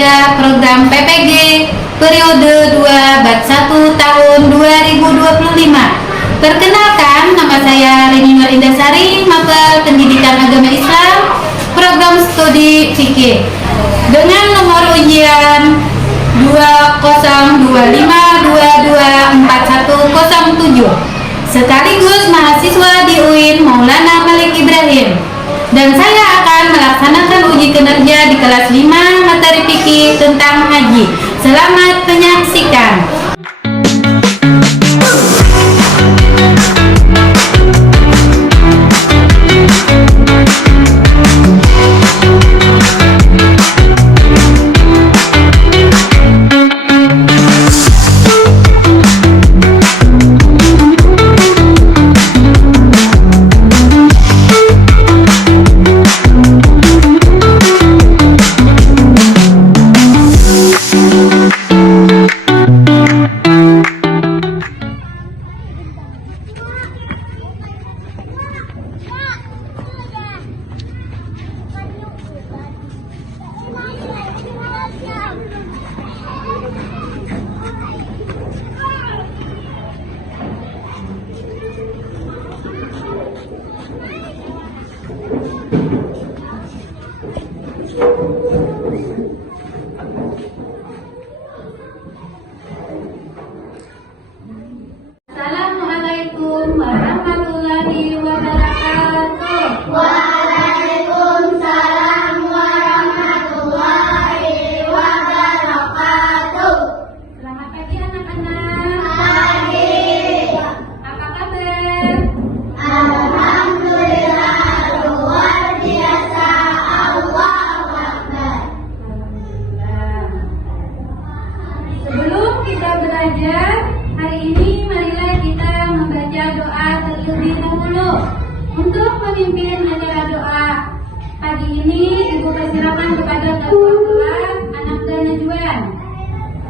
Remaja Program PPG periode 2 Bat 1 tahun 2025. Perkenalkan, nama saya Reni Nurindasari, Mapel Pendidikan Agama Islam, Program Studi Fikih, dengan nomor ujian 2025224107, sekaligus mahasiswa di UIN Maulana Malik Ibrahim. Dan saya akan melaksanakan uji kinerja di kelas 5 materi fikih tentang haji. Selamat menyaksikan. Assalamualaikum warahmatullahi wabarakatuh. Waalaikumsalam warahmatullahi wabarakatuh. Selamat pagi anak-anak. Pagi. Apa kabar? Alhamdulillah, luar biasa. Allahu Akbar. Alhamdulillah. Sebelum kita belajar hari ini, marilah kita membaca doa terlebih dahulu. Untuk memimpin acara doa pagi ini, Ibu persilakan kepada ketua kelas anak dan Najwan.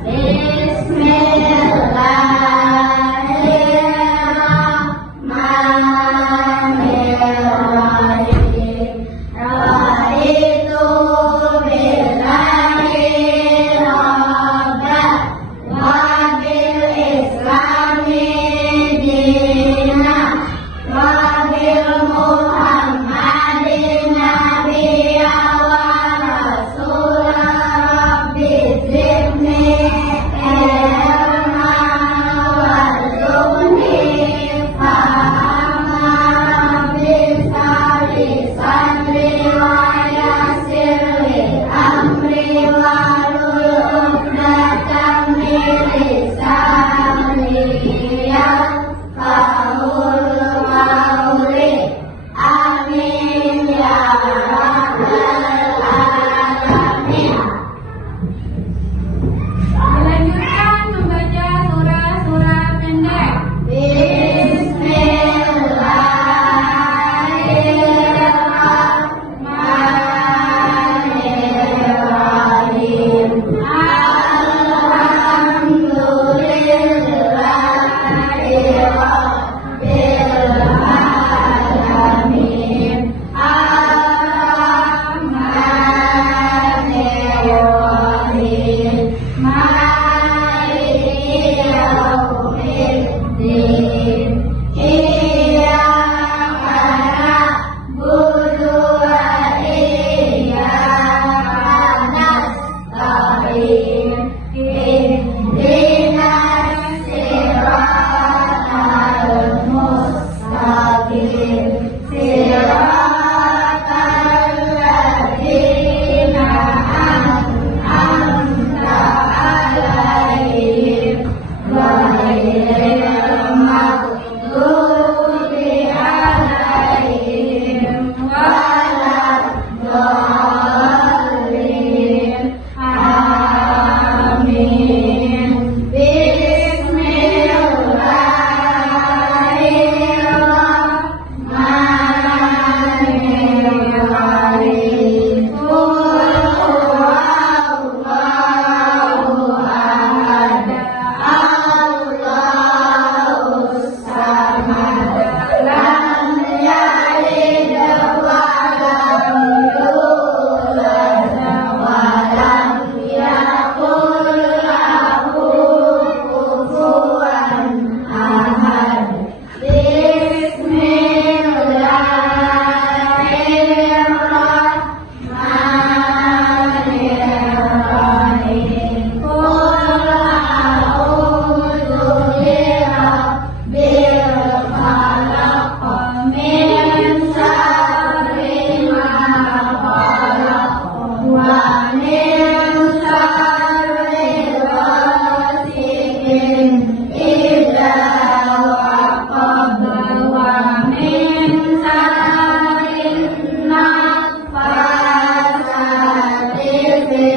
Bismillahirrahmanirrahim. Raditu billahi rabban wa bil islami dinan wa bil muhammadin nabiyya wa rasulan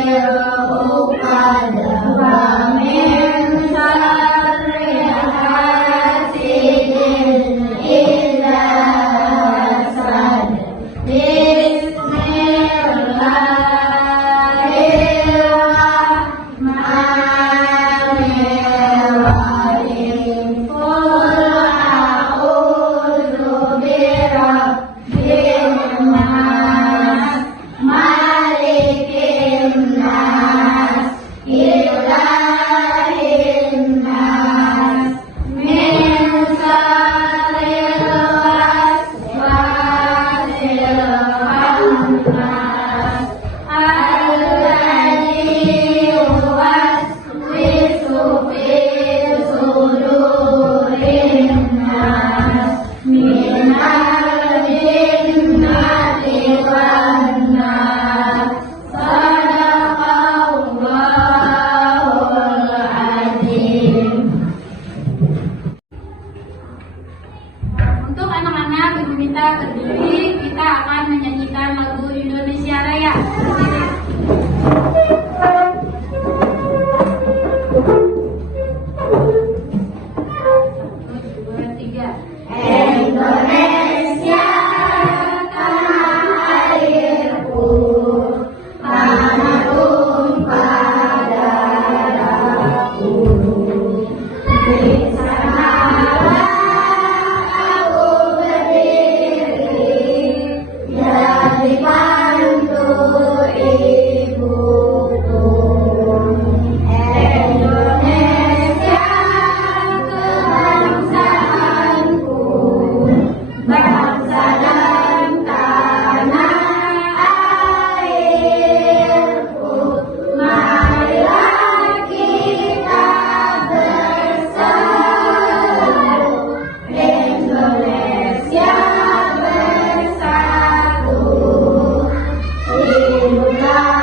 العقد ومن شر حاسد إذا حسد بسم الله الرحمن الرحيم قل أعوذ برب الناس مالك الناس إله الناس من شر الوسواس الخناس الذي يوسوس في صدور الناس من الجنة والناس صدق الله العظيم. Untuk anak-anak ibu minta berdiri, kita akan menyanyikan lagu Indonesia Raya. Satu, dua, tiga. Indonesia tanah airku, tanah tumpah darahku. Di sanalah aku berdiri, jadi bantu ibuku. Indonesia kebangsaanku, bangsa dan tanah airku. Marilah kita bersatu, Indonesia bersatu. Hiduplah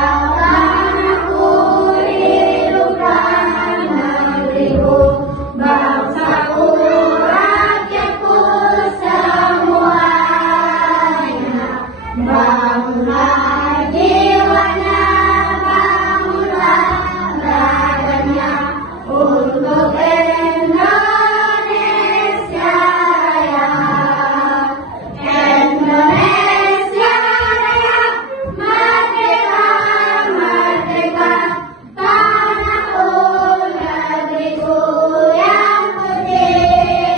tanahku, hiduplah negeriku, bangsaku, rakyatku semuanya. Bangunlah jiwanya, bangunlah raganya untuk Indonesia Raya. Indonesia Raya, merdeka, merdeka, tanahku, negeriku yang kucinta.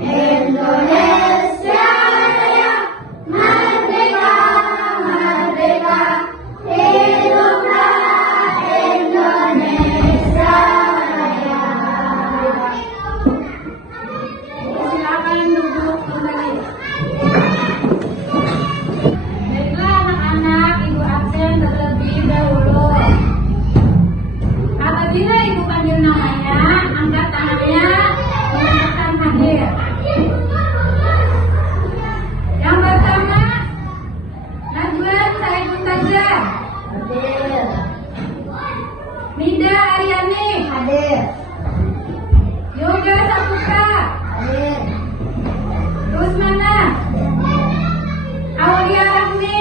Indonesia Raya, merdeka, merdeka, hiduplah Indonesia Raya. Silakan duduk kembali. Baiklah anak-anak, ibu absen terlebih dahulu. Apabila ibu panggil namanya, angkat tangannya, menunjukkan hadir. Yang pertama, Najwan Saiful Tajah, Hadir, Mida Aryani, hadir, Yoga Saputra, hadir, Rusmana, Aulia Rahmi,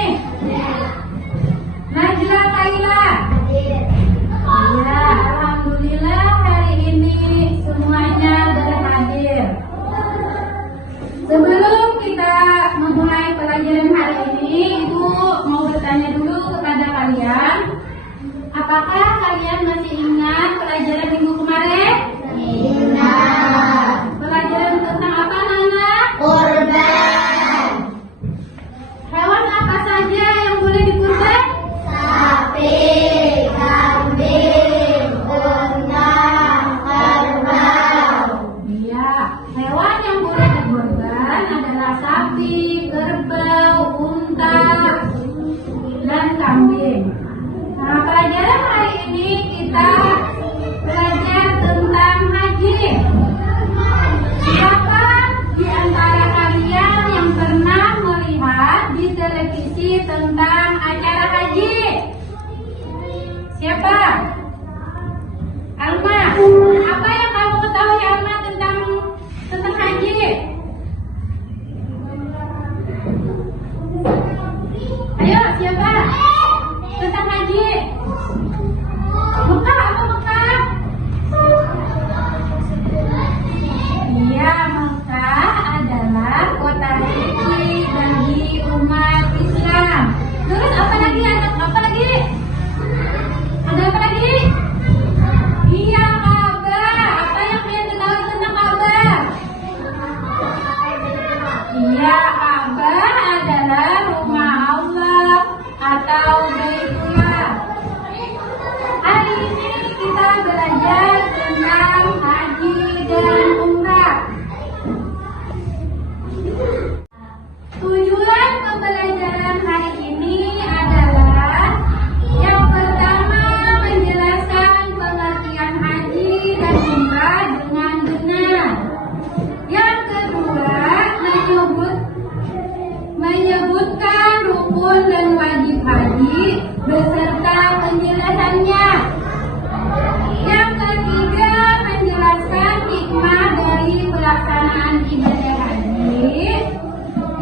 Najla Kaila. hadir. Ya, alhamdulillah hari ini semuanya berhadir. Sebelum kita memulai pelajaran hari ini, Ibu mau bertanya dulu kepada kalian. Apakah kalian masih ingat pelajaran minggu kemarin? Ingat, Pelajaran tentang apa, Nana? kurban, Hewan apa saja yang boleh dikurban? sapi, kambing, unta, kerbau. Iya, hewan yang boleh dikurban adalah sapi, kerbau, unta, dan kambing. Nah, pelajaran hari ini kita belajar tentang haji. Siapa di antara kalian yang pernah melihat di televisi tentang acara haji? Siapa? Alma, apa yang kamu ketahui Alma tentang haji? Ayo, siapa? Tentang haji. belajar tentang haji dan umrah. Tujuan pembelajaran hari ini adalah yang pertama menjelaskan pengertian haji dan umrah dengan benar. Yang kedua menyebutkan rukun dan wajib haji beserta penjelasannya. Yang ketiga menjelaskan hikmah dari pelaksanaan ibadah haji.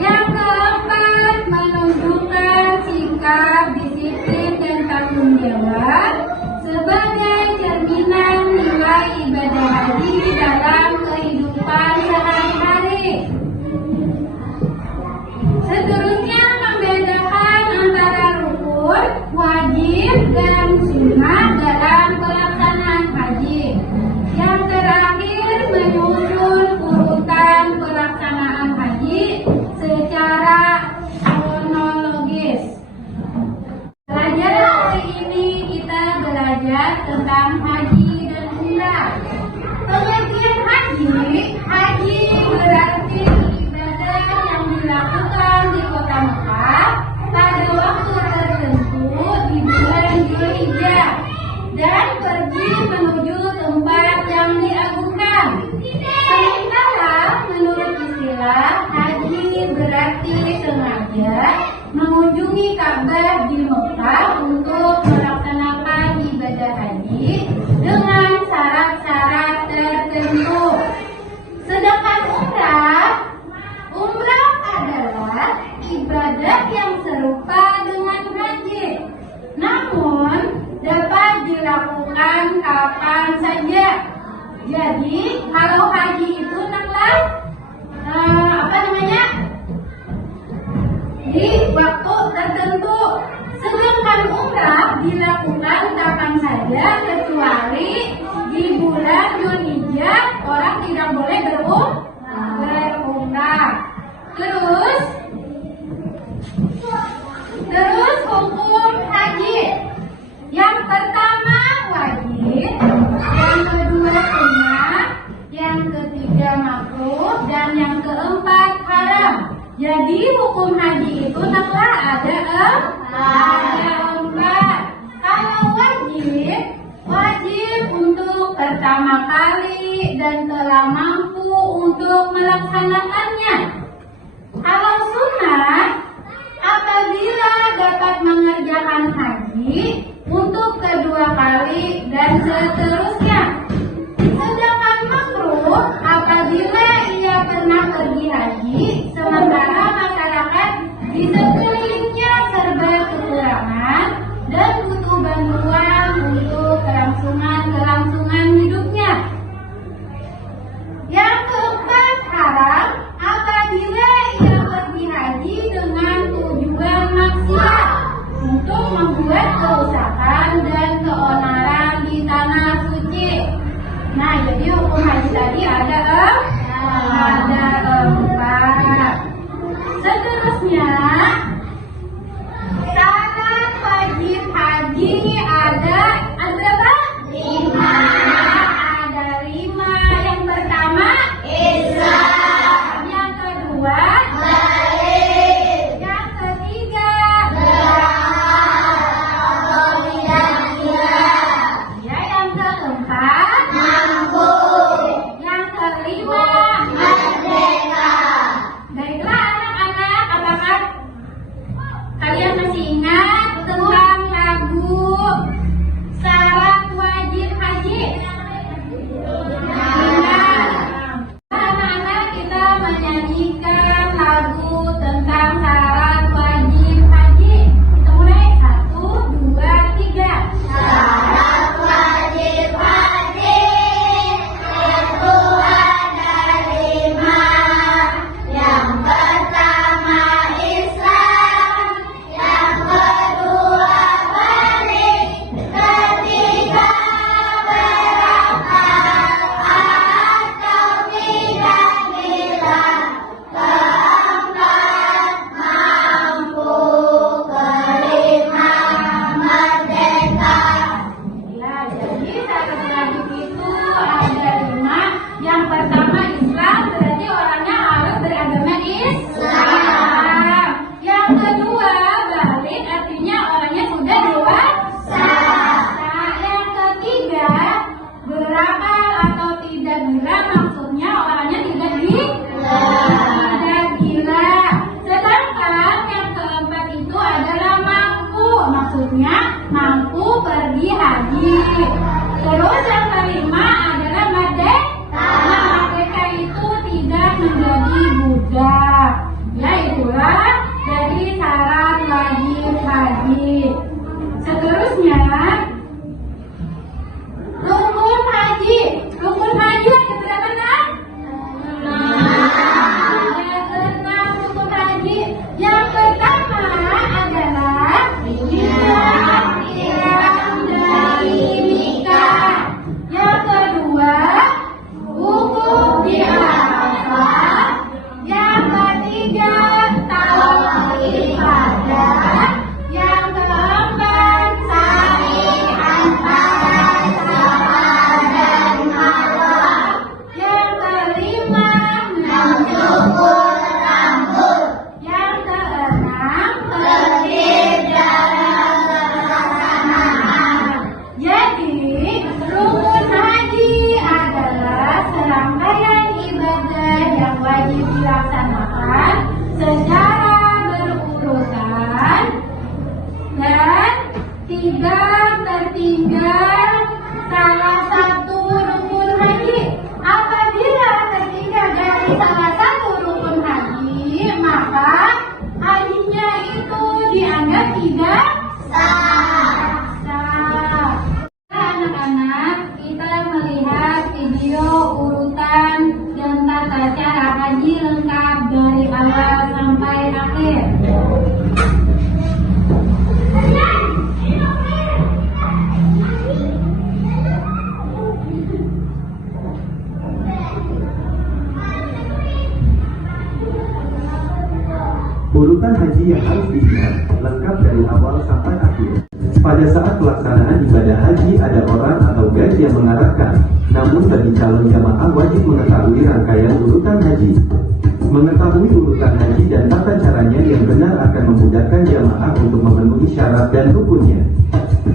Yang keempat menunjukkan sikap disiplin dan tanggung jawab sebagai cerminan nilai ibadah haji dalam kehidupan sehari-hari. Seterusnya membedakan antara rukun, wajib, dan sunnah dalam pelaksanaan haji. Yang terakhir menyusun urutan pelaksanaan haji secara kronologis. Pelajaran hari ini kita belajar tentang haji dan umrah. Pengertian haji berarti ibadah yang dilakukan di kota Mekah pada waktu tertentu di bulan Dzulhijjah dan pergi menuju tempat yang diagungkan. Sementara menurut istilah haji berarti sengaja mengunjungi Ka'bah di Mekah untuk melaksanakan ibadah haji dengan syarat-syarat tertentu. Sedangkan umrah adalah ibadah yang serupa dengan haji, namun dapat dilakukan kapan saja. Jadi kalau haji itu di waktu tertentu, sedangkan umrah dilakukan kapan saja kecuali di bulan Dzulhijjah orang tidak boleh berumrah. Terus hukum haji. Yang pertama wajib, yang kedua sunnah, yang ketiga makruh, dan yang keempat haram. Jadi hukum haji itu ada empat. Kalau wajib untuk pertama kali dan telah mampu untuk melaksanakannya. Kalau sunnah apabila dapat mengerjakan haji untuk kedua kali dan seterusnya. Sedangkan makruh apabila ia pernah pergi haji sementara masyarakat di sekelilingnya serba kekurangan dan butuh bantuan untuk kelangsungan hidupnya. Yang keempat haram apabila ia pergi haji dengan tujuan maksiat untuk membuat kerusakan dan keonaran di tanah suci. pergi haji. Terus yang kelima adalah merdeka. Nah, merdeka itu tidak menjadi budak. Ya, itulah jadi syarat wajib haji. Seterusnya, rukun haji. Rukun haji ada berapa, Nak? Ada 6 rukun haji. Yang pertama adalah ihram dari nikah. Yang kedua, wukuf di Arafah. Yang ketiga, tawaf ibadah. Yang keempat, sa'i antara Safa dan Marwah. Yang kelima, mencukur rambut. Yang keenam, tertib dalam pelaksanaan. Jadi, rukun haji adalah serangkaian ibadah yang wajib dilaksanakan secara berurutan dan tidak tertinggal salah satu rukun haji. Apabila tertinggal dari salah satu rukun haji, maka hajinya itu dianggap tidak sah. Anak-anak, kita melihat video urutan dan tata cara haji lengkap dari awal sampai akhir. Urutan haji yang harus diingat lengkap dari awal sampai akhir. Pada saat pelaksanaan ibadah haji ada orang atau guide yang mengarahkan. Namun bagi calon jamaah wajib mengetahui rangkaian urutan haji. Mengetahui urutan haji dan tata caranya yang benar akan memudahkan jamaah untuk memenuhi syarat dan rukunnya.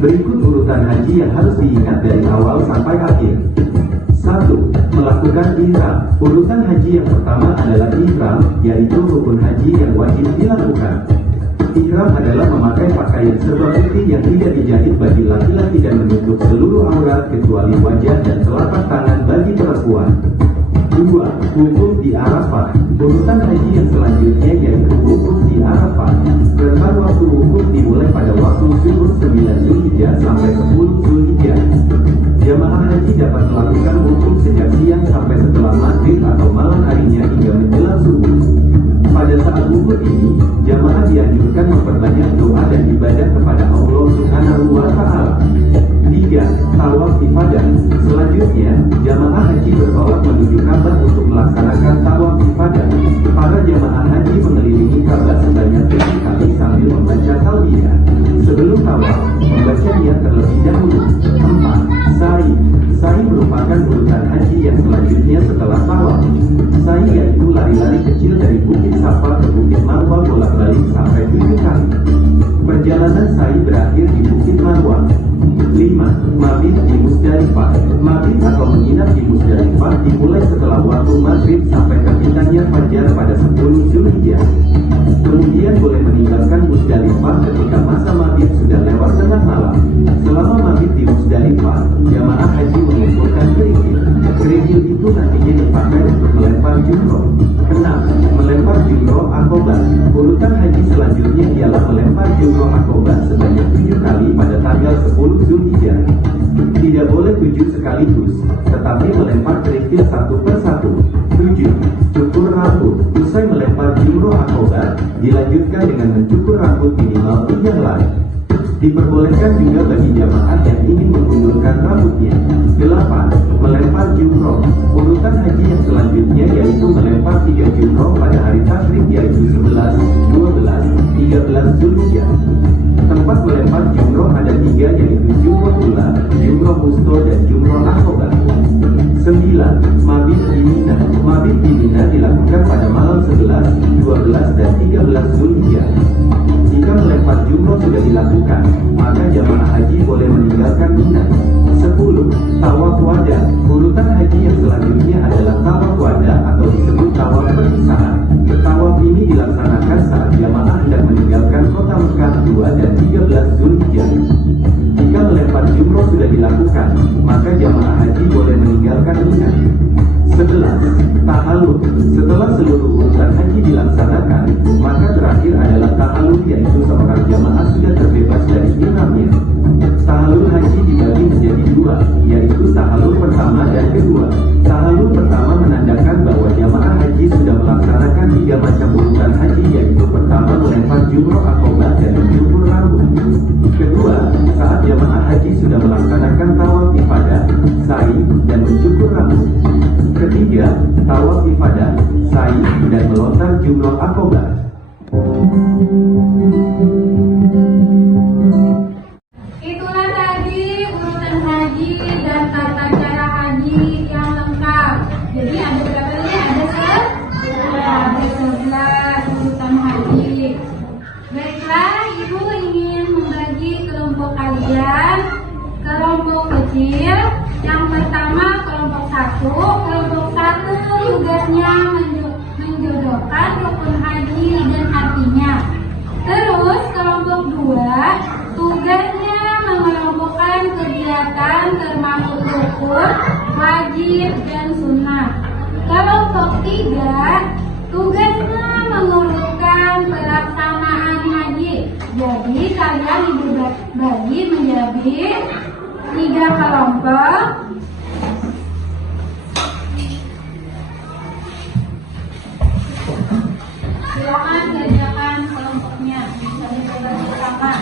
Berikut urutan haji yang harus diingat dari awal sampai akhir. 1. Melakukan ihram. Urutan haji yang pertama adalah ihram, yaitu rukun haji yang wajib dilakukan. Ihram adalah memakai pakaian serba putih yang tidak dijahit bagi laki-laki dan menutup seluruh aurat kecuali wajah dan telapak tangan bagi perempuan. 2. Wukuf di Arafah. Urutan haji yang selanjutnya yaitu wukuf di Arafah. Rentang waktu wukuf dimulai pada waktu zuhur 9 Zulhijjah sampai 10 Zulhijjah. Jamaah haji dapat melakukan wukuf sejak siang sampai setelah maghrib atau malam harinya hingga menjelang subuh. Pada saat wukuf ini, jamaah dianjurkan memperbanyak doa dan ibadah kepada Allah Subhanahu wa Ta'ala. 3. Tawaf ifadah. Selanjutnya, jamaah haji bertolak menuju Ka'bah untuk melaksanakan tawaf ifadah. Para jamaah haji mengelilingi Ka'bah sebanyak 7 kali sambil membaca talbiyah. Sebelum tawaf, membaca niat terlebih dahulu. 4. Sa'i. Sa'i merupakan urutan haji yang selanjutnya setelah tawaf. Sa'i yaitu lari-lari kecil dari Bukit Safa ke Bukit Marwah bolak-balik sampai 7 kali. Perjalanan sa'i berakhir di Bukit Marwah. 5. Mabit di Musdalifah. Mabit atau menginap di Musdalifah dimulai setelah waktu maghrib sampai terbitnya fajar pada 10 Zulhijjah. Kemudian boleh meninggalkan Musdalifah ketika masa mabit sudah lewat tengah malam. Selama mabit di Musdalifah, jamaah haji mengumpulkan kerikil. Kerikil itu nantinya dipakai untuk melempar jumroh. 6. Melempar jumroh akobah. Urutan haji selanjutnya ialah melempar jumroh akobah sebanyak 7 kali pada tanggal 10 Zulhijjah. Tidak boleh 7 sekaligus, tetapi melempar kerikil satu per satu. 7. Cukur rambut. Usai melempar jumroh akobah, dilanjutkan dengan mencukur rambut minimal 3 helai. Diperbolehkan juga bagi jamaah yang ingin mengundurkan rambutnya. 8. Melempar jumroh. Urutan haji yang selanjutnya yaitu melempar 3 jumroh pada hari tasyrik yaitu 11, 12, 13 Zulhijjah. Tempat melempar jumroh ada 3 yaitu jumroh ula, jumroh wusto dan jumroh akobah. 9. Mabit di Mina. Mabit di Mina dilakukan pada malam 11, 12 dan 13 Zulhijjah. Jika melempar jumroh sudah dilakukan, maka jamaah haji boleh meninggalkan Mina. 10. Tawaf wada. Urutan haji yang selanjutnya adalah tawaf wada atau disebut tawaf perpisahan. Tawaf ini dilaksanakan saat jamaah hendak meninggalkan kota Mekah 2 dan 13 Zulhijjah. melempar jumroh sudah dilakukan, maka jamaah haji boleh meninggalkan Mina. 11. Tahallul. Setelah seluruh urusan haji dilaksanakan, maka terakhir adalah tahallul, yaitu seorang jamaah sudah terbebas dari ihramnya. Tahallul haji dibagi menjadi dua, yaitu tahallul pertama dan kedua. Tahallul pertama menandakan bahwa jamaah haji sudah melaksanakan 3 macam urusan haji, yaitu pertama melempar jumroh akobah dan mencukur rambut. Kedua, saat jamaah haji sudah melaksanakan tawaf ifadah, sa'i, dan mencukur rambut. Ketiga, tawaf ifadah, sa'i, dan melontar jumroh akobah. Itulah tadi urutan haji dan tata cara haji yang lengkap. Jadi ada berapa ini? Ada 11 urutan haji. Baiklah, Ibu ingin membagi kelompok kalian kelompok kecil. Yang pertama kelompok 1. Kelompok 1 tugasnya menjodohkan rukun haji dan artinya. Terus kelompok 2 tugasnya mengelompokkan kegiatan termasuk rukun, wajib, dan sunnah. Kelompok 3 tugasnya mengurutkan pelaksanaan haji. Jadi kalian Ibu bagi menjadi 3 kelompok. Silakan kerjakan kelompoknya. Bisa dibagi sama.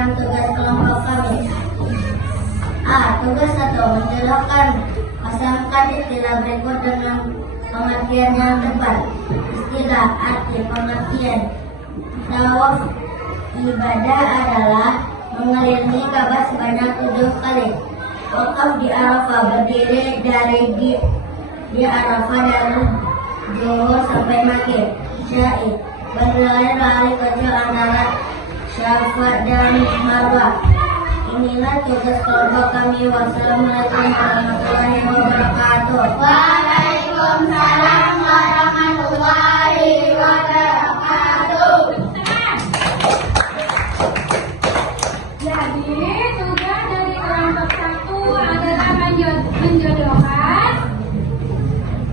Mengerjakan tugas kelompok kami. A. Tugas 1. Menjelaskan pasangkan istilah berikut dengan pengertian yang tepat. Istilah, arti, pengertian. Tawaf ibadah adalah mengelilingi Ka'bah sebanyak 7 kali. Wakaf di Arafah, berdiri dari di Arafah dari zuhur sampai maghrib. Syai, berlari kecil antara Syafa dan Marwah. Inilah tugas kelompok kami. Wassalamualaikum warahmatullahi wabarakatuh. Waalaikumsalam warahmatullahi wabarakatuh. Jadi tugas dari kelompok 1 adalah menjodohkan.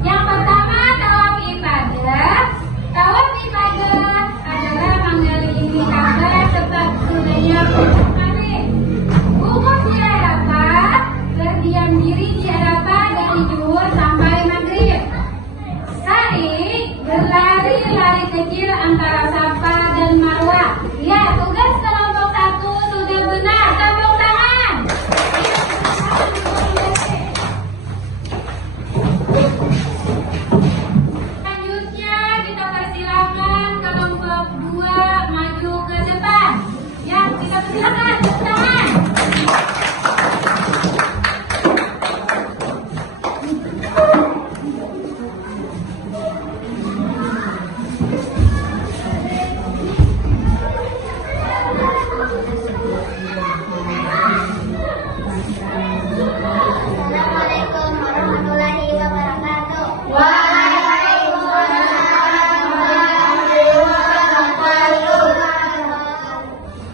Yang pertama, tawaf ibadah. Tawaf ibadah adalah mengelilingi Ka'bah sebanyak 7 kali. Wukuf di Arafah, berdiam diri di Arafah dari zuhur sampai maghrib. Sa'i, berlari kecil antara Safa dan Marwah. Ya, tugas kelompok 1 sudah benar. Tepuk tangan. Selanjutnya kita persilakan kelompok 2 maju ke depan. Ya, kita persilakan. Tepuk tangan. Assalamualaikum warahmatullahi wabarakatuh. Waalaikumsalam warahmatullahi wabarakatuh.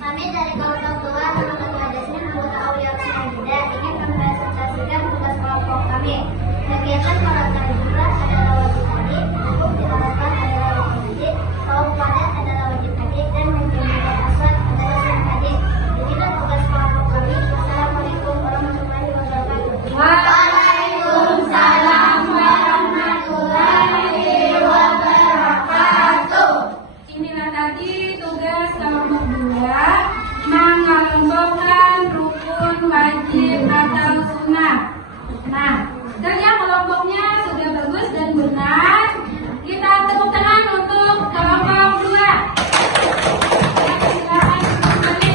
Kami dari kelompok 2 nama ketua Jasmin anggota Aulia Sinajida ingin mempresentasikan tugas kelompok kami. Kegiatan sholat tahajud adalah wajib hadir, wukuf di Arafah adalah wajib hadir, tawaf qadat adalah wajib hadir, dan menjadikan aswad adalah sunnah hadir. Inilah tugas kelompok kami. Wassalamualaikum warahmatullahi wabarakatuh. Waalaikumsalam warahmatullahi wabarakatuh. Inilah tadi tugas kelompok 2 mengelompokkan rukun, wajib atau sunnah. Nah, kerja kelompoknya sudah bagus dan benar. Kita tepuk tangan untuk kelompok 2. Silakan kembali.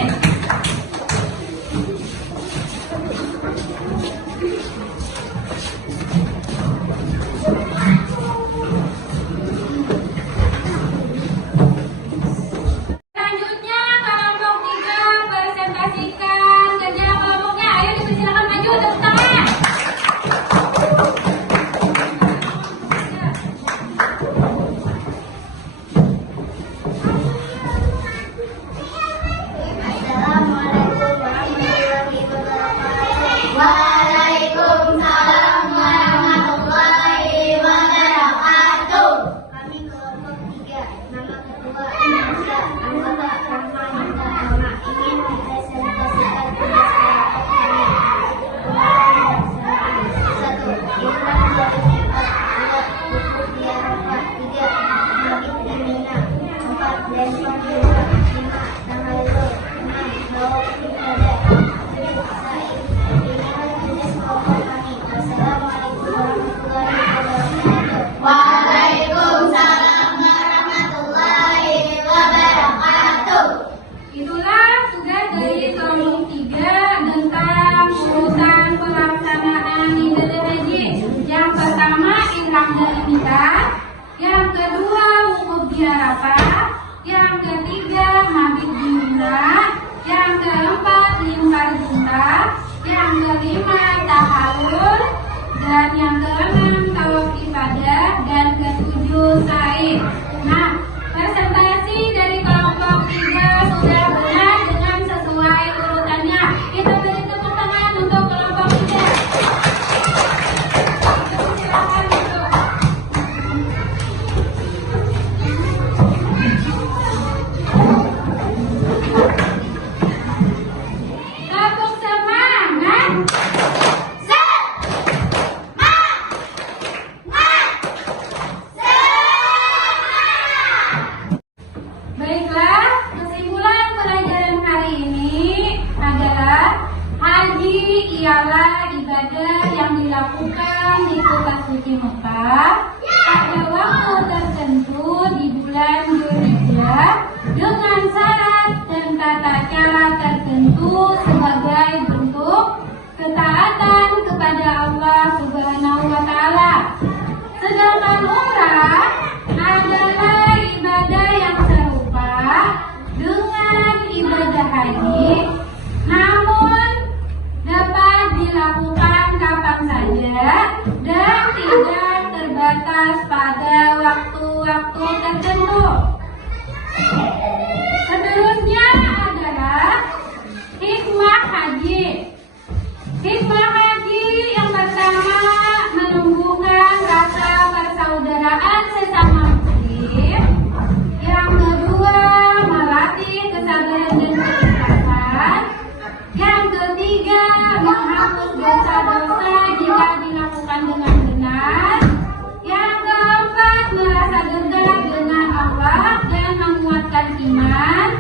Selanjutnya kelompok 3 presentasikan kerja kelompoknya. Ayo dipersilakan maju, tepuk tangan. Assalamualaikum warahmatullahi wabarakatuh. Waalaikumsalam warahmatullahi wabarakatuh. Kami kelompok 3, nama ketua Indonesia, anggota Rahma Minta Rahma, ingin mempresentasikan tugas kelompok kami. 1. Ikhram sholat Jumat. 2. Wukuf di Arafah. 3. Mabit di Mina. 4. Lempar jumrah. 5. Tahallul. 6. Tawaf ibadah. 7. Sa'i. Inilah tugas kelompok kami. Wassalamualaikum warahmatullahi wabarakatuh. Waalaikumsalam warahmatullahi wabarakatuh. Itulah tugas dari kelompok 3 tentang urusan pelaksanaan ibadah haji. Yang pertama, ihram dari mikot. Yang kedua, wukuf di Arafah. Yang ketiga, mabit di Mina. Yang keempat, lempar jumrah. Yang kelima, tahallul. Dan yang keenam, tawaf ibadah. Dan ketujuh, sa'i. Nah, presentasi dari kelompok 3 sudah benar dengan sesuai urutannya. Kita beri tepuk tangan untuk kelompok 3. Silakan duduk. Tepuk semangat. ialah ibadah yang dilakukan di kota suci Mekah pada waktu tertentu di bulan Dzulhijjah dengan syarat dan tata cara tertentu sebagai bentuk ketaatan kepada Allah Subhanahu wa Ta'ala. Sedangkan umrah adalah ibadah yang serupa dengan ibadah haji, namun dapat dilakukan kapan saja dan tidak terbatas pada waktu-waktu tertentu. Seterusnya adalah hikmah haji. Hikmah haji yang pertama menumbuhkan rasa persaudaraan sesama muslim. Yang kedua melatih kesabaran dan keikhlasan. Yang ketiga menghapus dosa-dosa jika dilakukan dengan benar. Yang keempat merasa dekat dengan Allah dan menguatkan iman.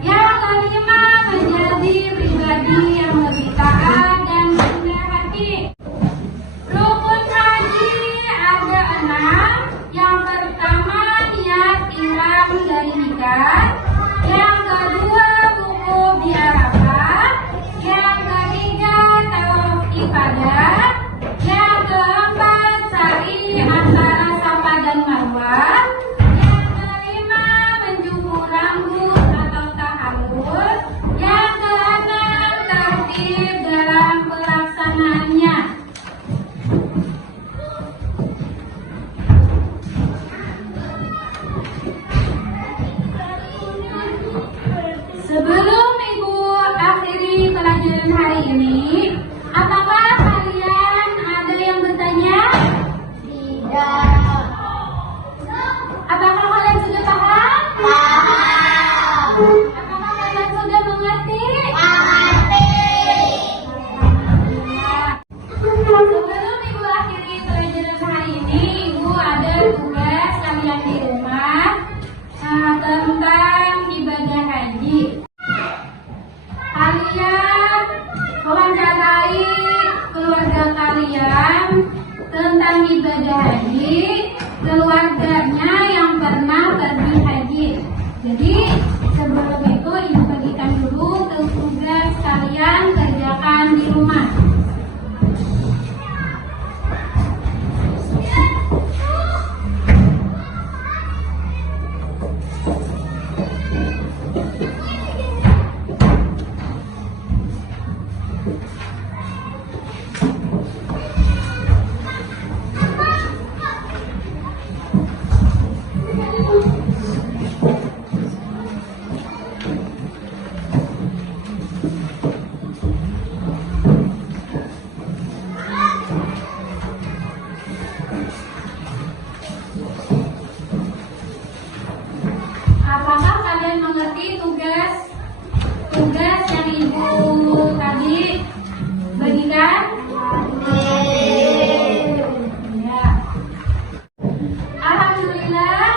Yang kelima menjadi pribadi yang lebih taat dan rendah hati. Rukun haji ada 6. Yang pertama niat ihram dari miqat. Yang kedua wukuf di Arafah. Yang ketiga tawaf ibadah. Yang keempat sa'i antara Safa dan Marwah. Yang kelima mencukur rambut atau tahallul. Yang keenam tertib dalam pelaksanaannya. Sebelum Ibu akhiri pelajaran hari ini, apakah kalian ada yang bertanya? Tidak. Apakah kalian sudah paham? Paham. Apakah kalian sudah mengerti? Mengerti. Sebelum Ibu akhiri pelajaran hari ini, Ibu ada tugas kalian di rumah tentang ibadah haji. Kalian wawancarai keluarga kalian tentang ibadah haji, keluarganya yang pernah pergi haji. Jadi sebelum itu Ibu bagikan dulu tugas kalian kerjakan di rumah. Apakah kalian mengerti tugas yang Ibu tadi bagikan? Ya. Alhamdulillah,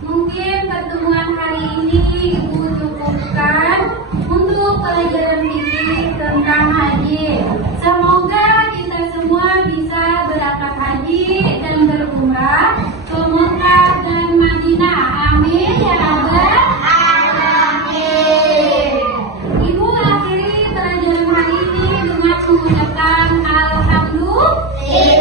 mungkin pertemuan hari ini Ibu cukupkan untuk pelajaran fikih tentang haji. Semoga kita semua bisa berangkat haji dan berumrah ke Mekah dan Madinah. Amin ya Rabbal alamin. Ibu akhiri pelajaran hari ini dengan mengucapkan alhamdulillah.